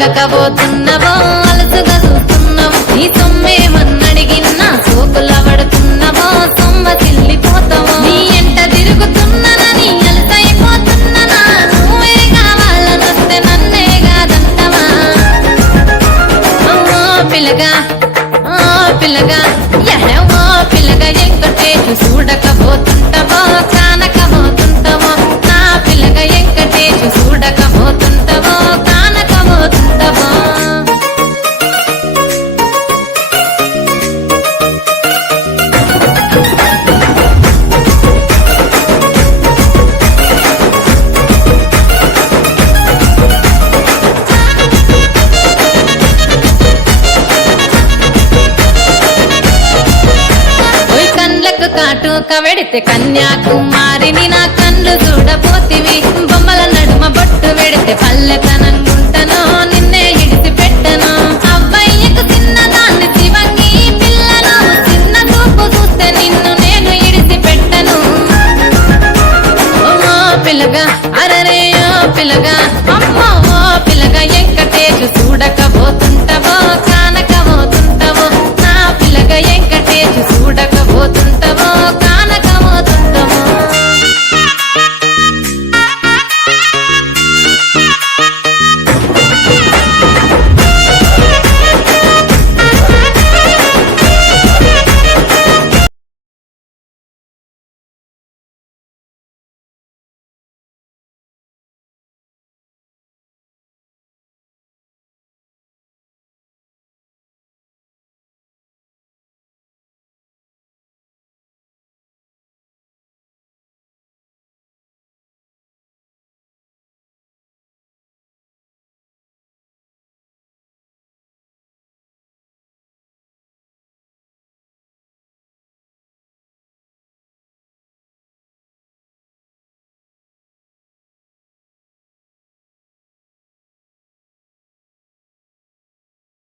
ఆగకపోతున్నవో అలసుగా చూస్తున్నావు నీ సొమ్మేమన్నడిగిన్నా సోకుల పడుతున్నవో సొమ్మ తిల్లిపోతావు నీ ఎంట తిరుగుతున్నానని అలసైపోతున్నానా నువ్వే కావాలనొస్తే నన్నే కాదంటవా పిల్లగా పిల్లగా ఎహవో పిల్లగా ఎంకటేషు చూడకపోతుంటవో కానకపోతుంటవో నా పిల్లగా ఎంకటేషు చూడకపోతుంటవో కానకపోతుంటవో కాటుక వెడితే కన్యాకుమారిని నా కళ్ళు చూడపోతివి బొమ్మల నడుమ బొట్టు వెడితే పల్లెతనంగుంటను నిన్నే ఇడిసి పెట్టను అబ్బాయికు చిన్నదాన్ని శివంగి పిల్లను చిన్న చూపు చూస్తే నిన్ను నేను ఇడిసి పెట్టను ఓ పిల్లగా అరరే ఓ పిల్లగా అమ్మో ఓ పిల్లగా వెంకటేషు చూడకపోతుంటవో కానకపోతుంటవో నా పిల్లగా వెంకటేషు చూడకపోతుంటవో